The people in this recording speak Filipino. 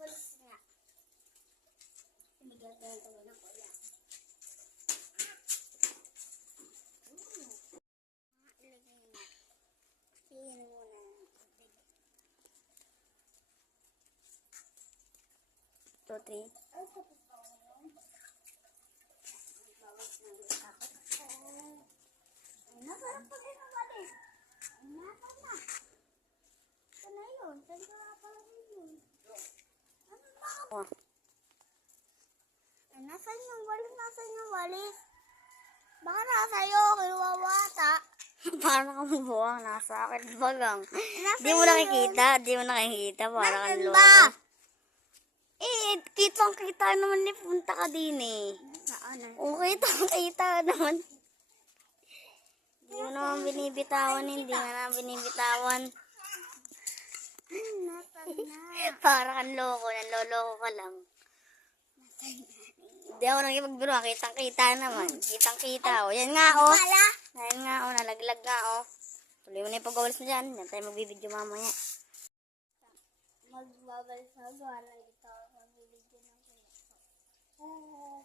Walis nga. Bigyan ko yung tayo ng kuya. Ilagay na. Tingin muna. 2, 3. Ay, tapos pa ako yun. Bawas na yung kapit. Ay, nasarap pa rin ang walis. Ay, nasan na. Saan na yun? Saan ka na pala yun? Ano ba? Ay, nasan yung walis? Nasan yung walis? Baka nasa iyo, kinuwawata. Parang kang buwang nasa akin bagang. Nasa Di mo nakikita, di mo nakikita. Parang kang Nasaan loko. ba? Eh, kitang-kita naman ni punta ka din eh. Saan? O, kitang-kita naman. Di mo naman binibitawan, hindi nga naman binibitawan. Nasaan na? Parang kang loko, nanloloko ka lang. Hindi ako nakipagbiro, kitang-kita naman. Kitang-kita, o. Yan nga, o. Wala. Yan nga, o. Nalaglag nga, o. Tuloy mo na yung pag-awalis mo dyan. Yan tayo magbibideo mamaya. Magbabalik sa gawa lang ito. Magbibigyan ng kuya.